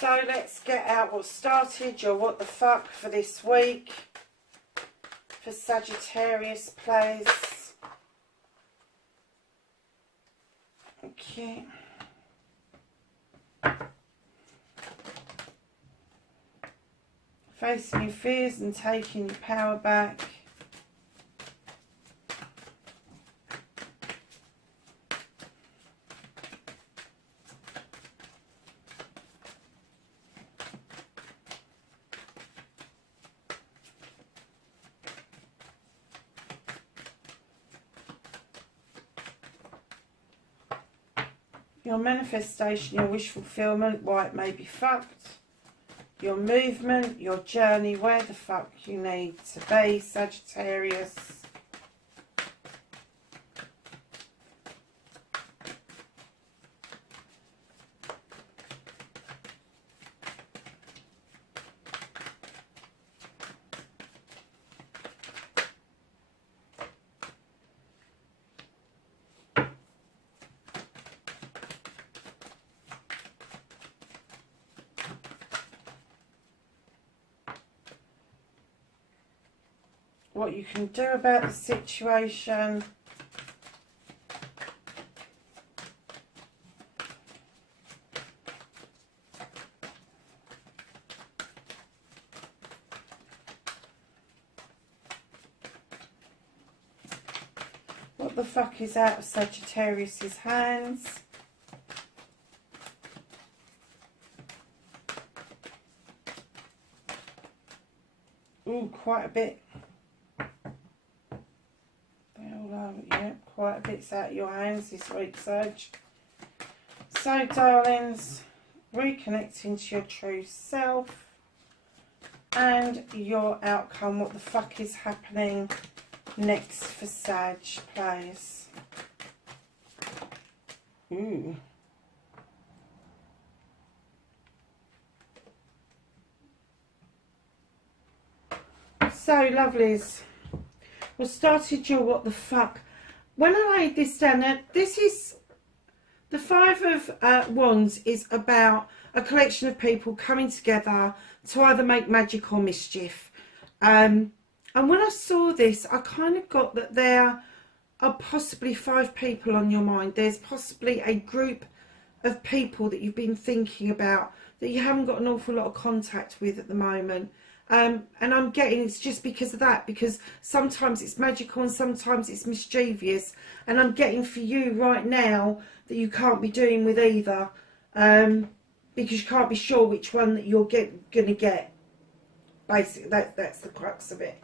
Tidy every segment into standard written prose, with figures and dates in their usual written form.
So let's get out what started your what the fuck for this week for Sagittarius plays. Okay. Facing your fears and taking your power back. Your manifestation, your wish fulfillment, why it may be fucked. Your movement, your journey, where the fuck you need to be, Sagittarius. What you can do about the situation. What the fuck is out of Sagittarius's hands? Ooh, quite a bit. Yeah, quite a bit's out of your hands this week, Sag. So, darlings, reconnecting to your true self and your outcome. What the fuck is happening next for Sag plays? Ooh. So, lovelies, we started your what the fuck. When I laid this down, now this is the Five of Wands is about a collection of people coming together to either make magic or mischief. And when I saw this, I kind of got that there are possibly 5 people on your mind. There's possibly a group of people that you've been thinking about that you haven't got an awful lot of contact with at the moment. And I'm getting it's just because of that, because sometimes it's magical and sometimes it's mischievous, and I'm getting for you right now that you can't be doing with either, because you can't be sure which one that you're gonna get. Basically, that's the crux of it.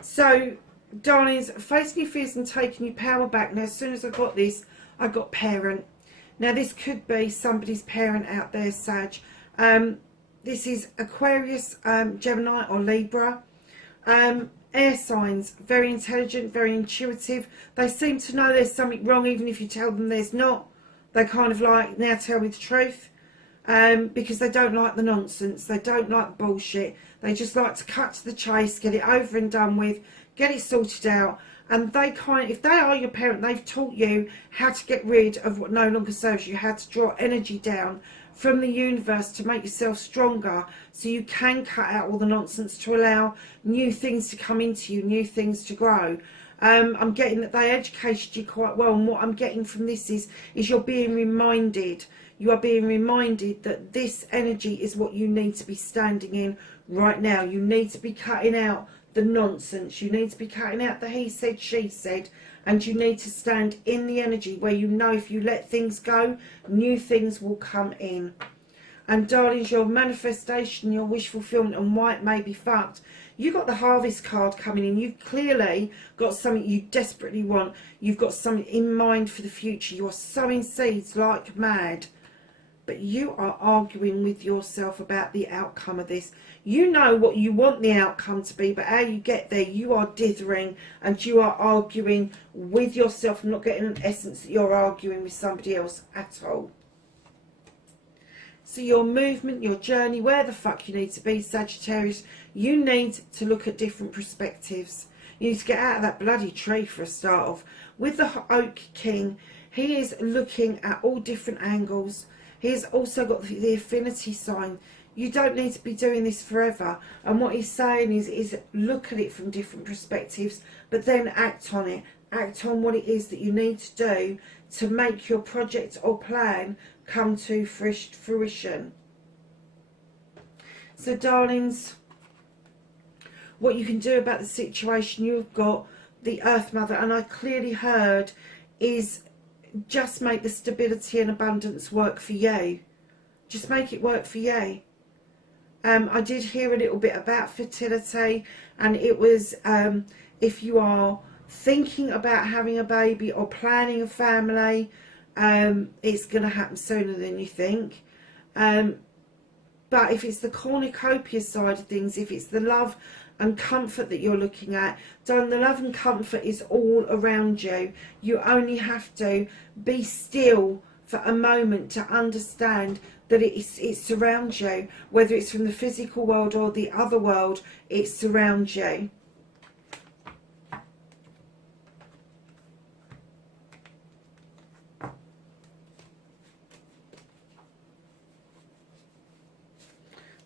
So, darlings, facing your fears and taking your power back. Now, as soon as I got this, I got parent. Now, this could be somebody's parent out there, Sag. This is Aquarius, Gemini or Libra. Air signs, very intelligent, very intuitive. They seem to know there's something wrong even if you tell them there's not. They kind of like, now tell me the truth. Because they don't like the nonsense. They don't like the bullshit. They just like to cut to the chase, get it over and done with, get it sorted out. And they if they are your parent, they've taught you how to get rid of what no longer serves you, how to draw energy down from the universe to make yourself stronger, so you can cut out all the nonsense to allow new things to come into you, new things to grow. I'm getting that they educated you quite well, and what I'm getting from this is you're being reminded. You are being reminded that this energy is what you need to be standing in right now. You need to be cutting out the nonsense. You need to be cutting out the he said, she said, and you need to stand in the energy where you know if you let things go, new things will come in. And darlings, your manifestation, your wish fulfillment, and why it may be fucked. You got the harvest card coming in. You've clearly got something you desperately want. You've got something in mind for the future. You are sowing seeds like mad. but you are arguing with yourself about the outcome of this. You know what you want the outcome to be, but how you get there, you are dithering and you are arguing with yourself. I'm not getting an essence that you're arguing with somebody else at all. So your movement, your journey, where the fuck you need to be, Sagittarius, you need to look at different perspectives. You need to get out of that bloody tree for a start off. With the Oak King, he is looking at all different angles. He's also got the affinity sign. You don't need to be doing this forever. And what he's saying is look at it from different perspectives, but then act on it. Act on what it is that you need to do to make your project or plan come to fruition. So, darlings, what you can do about the situation, you've got the Earth Mother, and I clearly heard is just make the stability and abundance work for you. Just make it work for you. I did hear a little bit about fertility, and it was if you are thinking about having a baby or planning a family, it's going to happen sooner than you think. But if it's the cornucopia side of things, if it's the love and comfort that you're looking at, then the love and comfort is all around you. You only have to be still for a moment to understand that it surrounds you. Whether it's from the physical world or the other world, it surrounds you.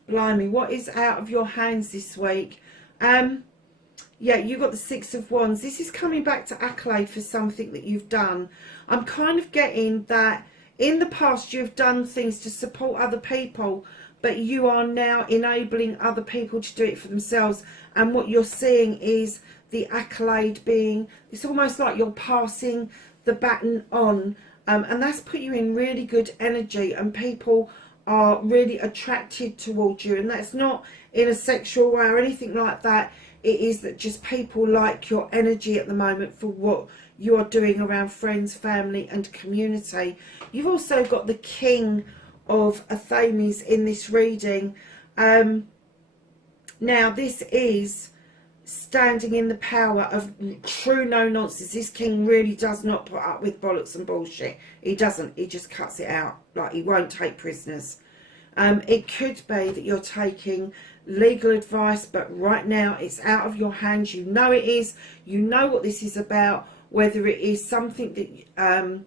Blimey, what is out of your hands this week? Yeah, you got the Six of Wands. This is coming back to accolade for something that you've done. I'm kind of getting that in the past you've done things to support other people, but you are now enabling other people to do it for themselves. And what you're seeing is the accolade being, it's almost like you're passing the baton on. And that's put you in really good energy, and people are really attracted towards you. And that's not in a sexual way or anything like that. It is that just people like your energy at the moment for what you are doing around friends, family and community. You've also got the King of Athames in this reading. Now this is standing in the power of true no nonsense. This king really does not put up with bollocks and bullshit. He doesn't. He just cuts it out. Like, he won't take prisoners. It could be that you're taking legal advice, but right now it's out of your hands. You know it is. You know what this is about. Whether it is something that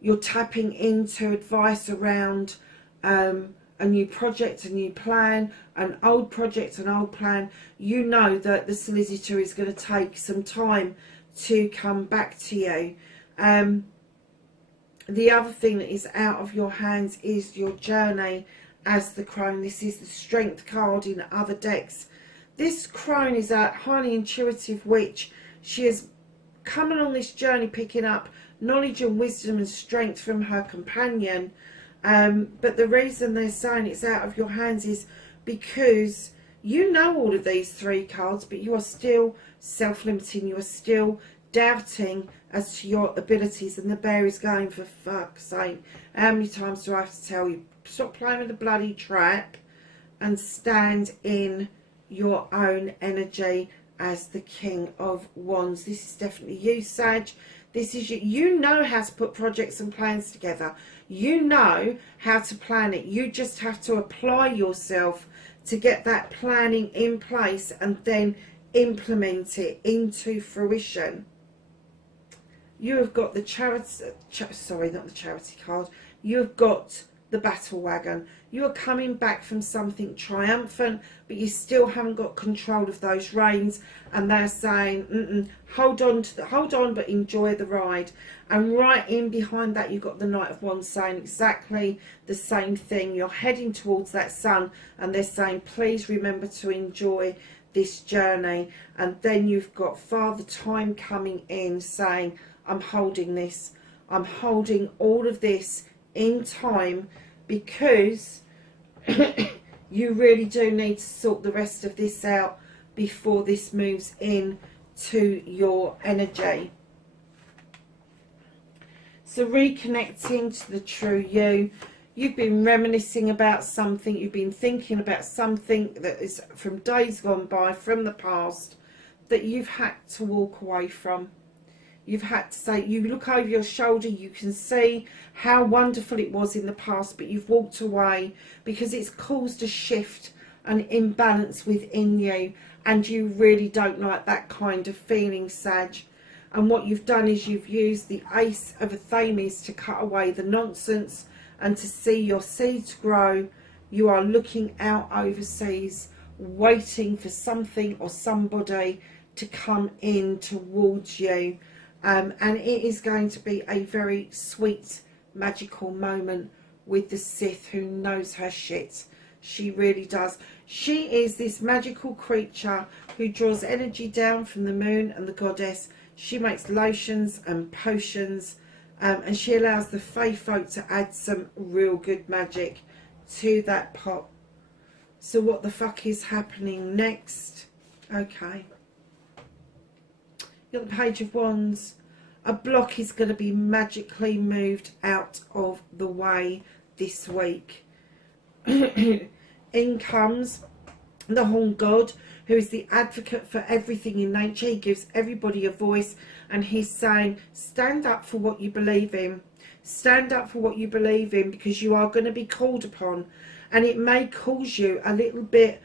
you're tapping into advice around a new project, a new plan, an old project, an old plan, you know that the solicitor is going to take some time to come back to you. The other thing that is out of your hands is your journey as the crone. This is the strength card in other decks. This crone is a highly intuitive witch. She is coming on this journey picking up knowledge and wisdom and strength from her companion. But the reason they're saying it's out of your hands is because you know all of these three cards, but you are still self-limiting. You are still doubting as to your abilities. And the bear is going, for fuck's sake, how many times do I have to tell you? Stop playing with the bloody trap and stand in your own energy as the King of Wands. This is definitely you, Sag. This is you. You know how to put projects and plans together. You know how to plan it. You just have to apply yourself to get that planning in place and then implement it into fruition. You have got the charity, sorry, not the charity card. You have got the battle wagon. You are coming back from something triumphant, but you still haven't got control of those reins, and they're saying, hold on, but enjoy the ride. And right in behind that, you've got the Knight of Wands saying exactly the same thing. You're heading towards that sun, and they're saying, please remember to enjoy this journey. And then you've got Father Time coming in saying, I'm holding this. I'm holding all of this in time, because you really do need to sort the rest of this out before this moves in to your energy. So reconnecting to the true you. You've been reminiscing about something. You've been thinking about something that is from days gone by, from the past, that you've had to walk away from. You've had to say, you look over your shoulder, you can see how wonderful it was in the past, but you've walked away because it's caused a shift, an imbalance within you, and you really don't like that kind of feeling, Sag. And what you've done is you've used the Ace of Athames to cut away the nonsense and to see your seeds grow. You are looking out overseas, waiting for something or somebody to come in towards you. And it is going to be a very sweet, magical moment with the Sith, who knows her shit. She really does. She is this magical creature who draws energy down from the moon and the goddess. She makes lotions and potions, and she allows the Fae folk to add some real good magic to that pot. So what the fuck is happening next? Okay. You've got the Page of Wands. A block is going to be magically moved out of the way this week. In comes the Horn God, who is the advocate for everything in nature. He gives everybody a voice, and he's saying, stand up for what you believe in. Stand up for what you believe in, because you are going to be called upon, and it may cause you a little bit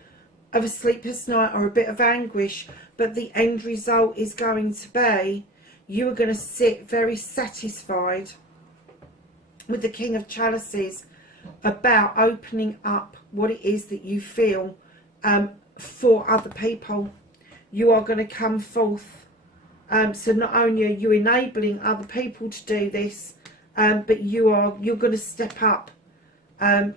of a sleepless night or a bit of anguish, but the end result is going to be you are going to sit very satisfied with the King of Chalices about opening up what it is that you feel for other people. You are going to come forth. So not only are you enabling other people to do this, but you're going to step up,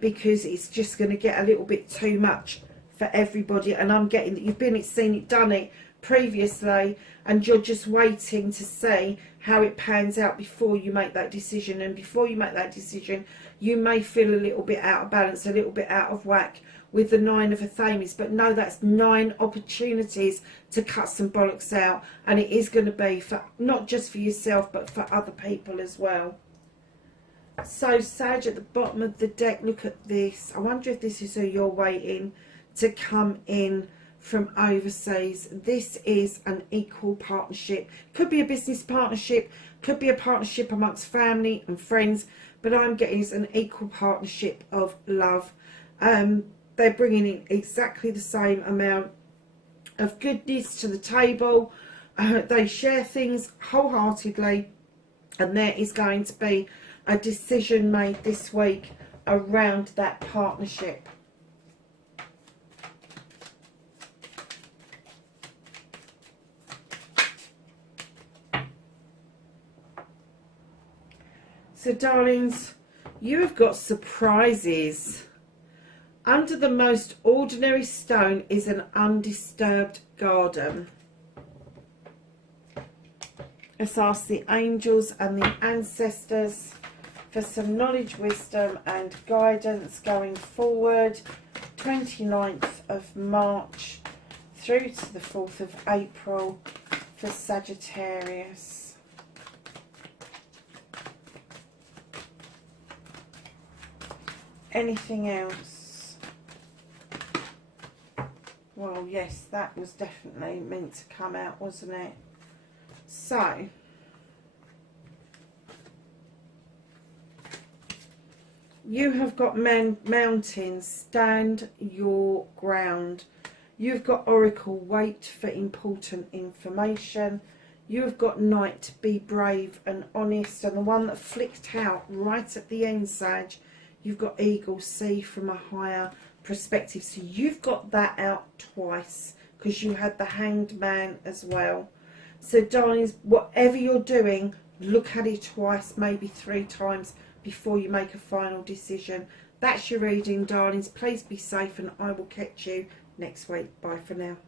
because it's just going to get a little bit too much for everybody. And I'm getting that you've seen it, done it previously, and you're just waiting to see how it pans out before you make that decision. And before you make that decision, you may feel a little bit out of balance, a little bit out of whack with the Nine of Athames. But no, that's 9 opportunities to cut some bollocks out, and it is going to be for not just for yourself but for other people as well. So Sag, at the bottom of the deck, look at this. I wonder if this is who you're waiting to come in from overseas. This is an equal partnership. Could be a business partnership, could be a partnership amongst family and friends, but I'm getting is an equal partnership of love. They're bringing in exactly the same amount of goodness to the table. They share things wholeheartedly, and there is going to be a decision made this week around that partnership. So darlings, you have got surprises. Under the most ordinary stone is an undisturbed garden. Let's ask the angels and the ancestors for some knowledge, wisdom and guidance going forward. 29th of March through to the 4th of April for Sagittarius. Anything else? Well, yes, that was definitely meant to come out, wasn't it? So, you have got mountains, stand your ground. You've got oracle, wait for important information. You've got knight, be brave and honest. And the one that flicked out right at the end, Sag, you've got eagle, see from a higher perspective. So you've got that out twice, because you had the hanged man as well. So darlings, whatever you're doing, look at it twice, maybe 3 times before you make a final decision. That's your reading, darlings. Please be safe, and I will catch you next week. Bye for now.